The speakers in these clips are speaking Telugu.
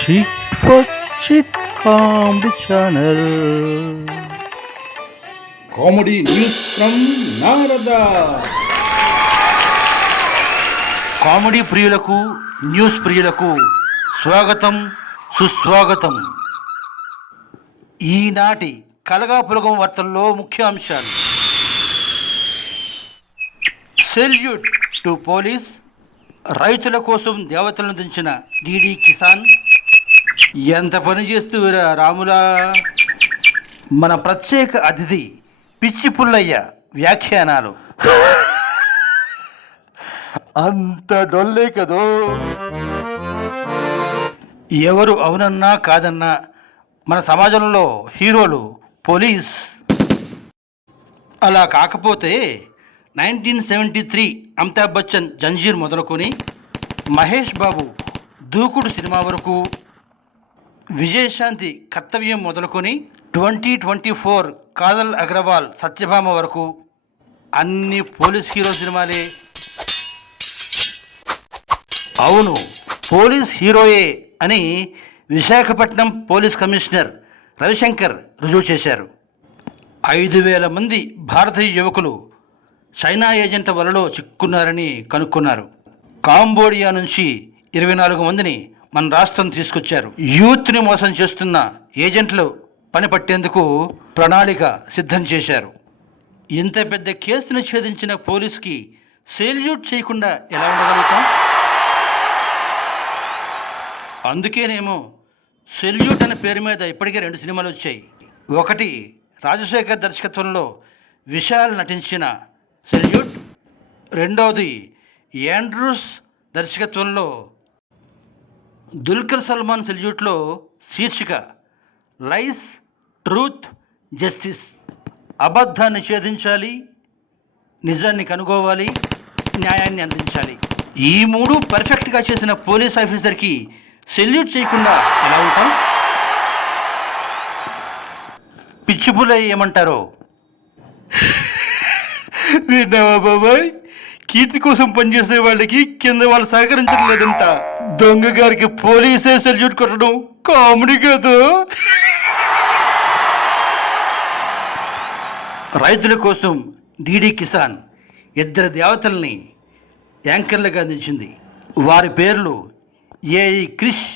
Chit for Chit Comedy Channel. Comedy news from Narada. Comedy ప్రియులకు న్యూస్ ప్రియులకు స్వాగతం సుస్వాగతం. ఈనాటి కలగాపులగం వార్తల్లో ముఖ్య అంశాలు. సెల్యూట్ టు పోలీస్, రైతుల కోసం దేవతలను దించిన డీడీ కిసాన్. ఎంత పని చేస్తూరా రాములా. మన ప్రత్యేక అతిథి పిచ్చి పుల్లయ్య వ్యాఖ్యానాలు. అంత డొల్లే కదో. ఎవరు అవునన్నా కాదన్నా మన సమాజంలో హీరోలు పోలీస్. అలా కాకపోతే 1973 అమితాబ్ బచ్చన్ జంజీర్ మొదలుకొని మహేష్ బాబు దూకుడు సినిమా వరకు, విజయశాంతి కర్తవ్యం మొదలుకొని 2024 కాజల్ అగర్వాల్ సత్యభామ వరకు అన్ని పోలీస్ హీరో సినిమాలే. అవును, పోలీస్ హీరోయే అని విశాఖపట్నం పోలీస్ కమిషనర్ రవిశంకర్ రుజువు చేశారు. 5,000 మంది భారతీయ యువకులు చైనా ఏజెంట్ల వలలో చిక్కున్నారని కనుక్కున్నారు. కాంబోడియా నుంచి 24 మందిని మన రాష్ట్రం తీసుకొచ్చారు. యూత్ని మోసం చేస్తున్న ఏజెంట్లు పని పట్టేందుకు ప్రణాళిక సిద్ధం చేశారు. ఇంత పెద్ద కేసును ఛేదించిన పోలీస్కి సెల్యూట్ చేయకుండా ఎలా ఉండగలుగుతాం? అందుకేనేమో సెల్యూట్ అనే పేరు మీద ఇప్పటికే 2 సినిమాలు వచ్చాయి. ఒకటి రాజశేఖర్ దర్శకత్వంలో విశాల్ నటించిన సెల్యూట్, రెండవది యాండ్రూస్ దర్శకత్వంలో దుల్కర్ సల్మాన్ సెల్యూట్లో శీర్షిక లైస్, ట్రూత్, జస్టిస్. అబద్ధాన్ని ఛేదించాలి, నిజాన్ని కనుగోవాలి, న్యాయాన్ని అందించాలి. ఈ 3 పర్ఫెక్ట్గా చేసిన పోలీస్ ఆఫీసర్కి సెల్యూట్ చేయకుండా ఎలా ఉంటాం? పిచ్చిపుల ఏమంటారో విన్నావా బాబాయ్? కీర్తి కోసం పనిచేసే వాళ్ళకి కింద వాళ్ళు సహకరించడం లేదంట. దొంగ గారికి పోలీసే సెల్యూట్ కొట్టడం కామెడీ కాదు. రైతుల కోసం డీడీ కిసాన్ 2 దేవతల్ని యాంకర్లుగా అందించింది. వారి పేర్లు ఏఐ క్రిష్,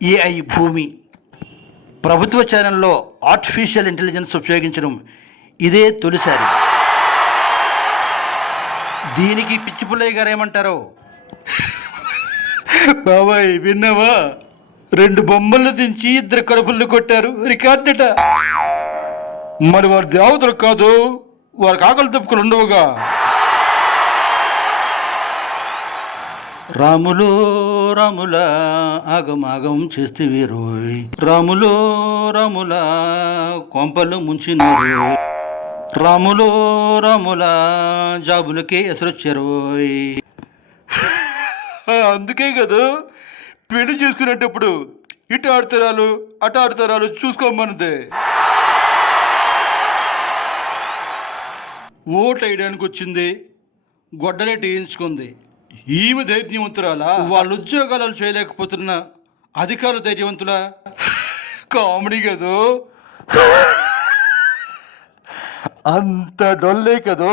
ఏఐ భూమి. ప్రభుత్వ ఛానల్లో ఆర్టిఫిషియల్ ఇంటెలిజెన్స్ ఉపయోగించడం ఇదే తొలిసారి. దీనికి పిచ్చి పుల్లయ్య గారు ఏమంటారో బాబాయ్ విన్నావా? 2 బొమ్మలను దించి 2 కడుపులను కొట్టారు, రికార్డట. మరి వారి దేవతలు కాదు, వారికి ఆకలి తప్పుకులు ఉండవుగా. రాములో రాములా ఆగమాగం చేస్తే వీరోయ్, రాములో రాములా కొంపలు ముంచినారు, రాములో రాములా జాబులకే ఎసరొచ్చారోయ్. అందుకే కదా పెళ్లి చేసుకునేటప్పుడు ఇటు ఆడతారాలు అటు ఆడతారాలు చూసుకోమన్నదే. ఓటు వేయడానికి వచ్చింది, గొడ్డలేటి వేయించుకుంది. ఈమె ధైర్యవంతురాలా? వాళ్ళు ఉద్యోగాలు చేయలేకపోతున్న అధికారులు ధైర్యవంతులా? కామెడీ కదూ. అంత డొల్లే కదో.